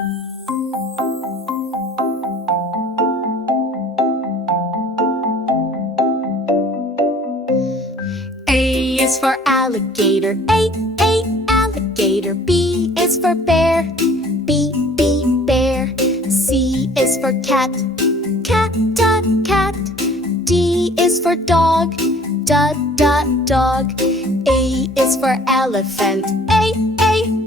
A is for alligator, alligator. B is for bear, bear. C is for cat, cat. D is for dog, dog. E is for elephant,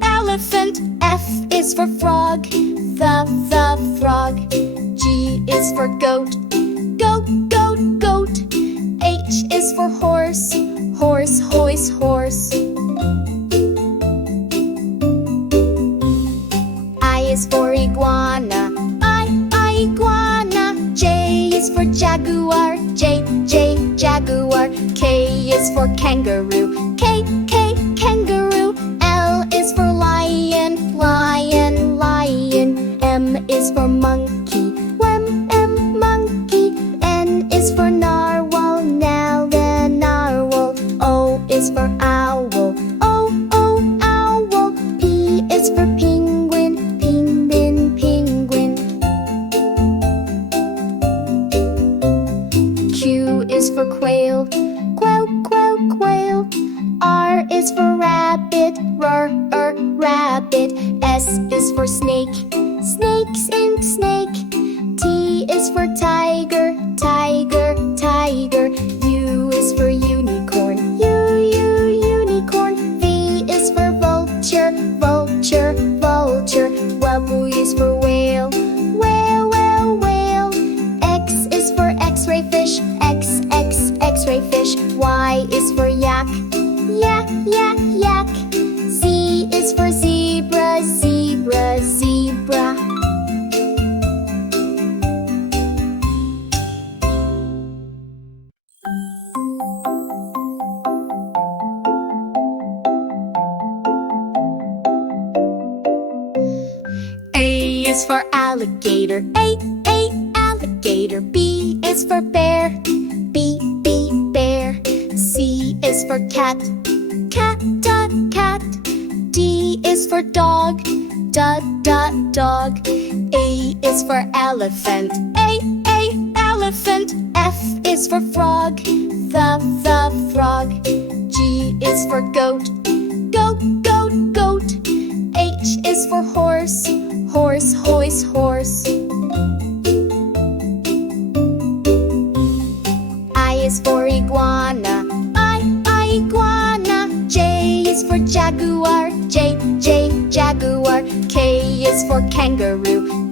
elephant. F is for frog, the frog. G is for goat, goat. H is for horse, horse. I is for iguana, iguana. J is for jaguar, jaguar. K is for kangaroo, kangaroo. L is for lion, lion. M is for monkey, monkey. N is for narwhal, narwhal. O is for owl, owl. P is for penguin, penguin. Q is for quail, quail. R is for rabbit, rabbit. S is for snake, snake. T is for tiger, tiger. U is for unicorn, unicorn. V is for vulture, vulture. W is for whale, whale. X is for x-ray fish, x-ray fish. Y is for yak, yak. Z is for zebra, zebra. A is for alligator, alligator. B is for bear, bear. C is for cat, cat. D is for dog, dog. E is for elephant, elephant. F is for frog, the frog. G is for goat, goat. H is for horse, horse. I is for iguana, iguana. J is for jaguar, jaguar. K is for kangaroo,